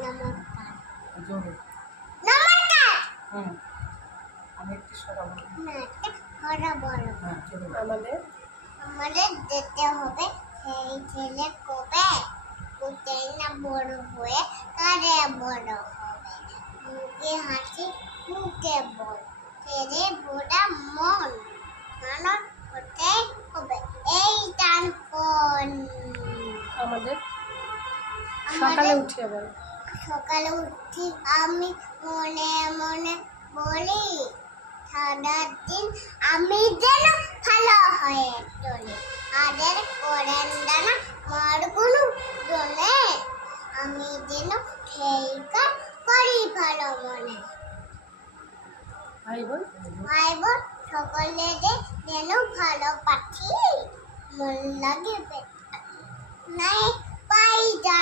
নমস্কার। জোরে। নমস্কার। হুম। আমি একটু সরাবো। না, একটা বলো। হ্যাঁ, জোরে। আমাদের যেতে হবে সেই ছেলে কবে কোথায় না বড় হয়ে কারে বড় হবে। মুখে হাসি মুখে বল ছেলে বোড়া মন মানুষ হতে হবে এই টান কোন আমাদের সকালে উঠি আবার সকালে উঠি আমি মনে মনে বলি সারাদিন আমি যেন ভালো হয়ে চলি আদের করেন ডানা মারগুলো জলে আমি যেন সেই কাজ করি ভালো মনে ভাই বোন ভাই বোন সকলে যেন ভালো পাচ্ছি মন লাগে নাই পাই যা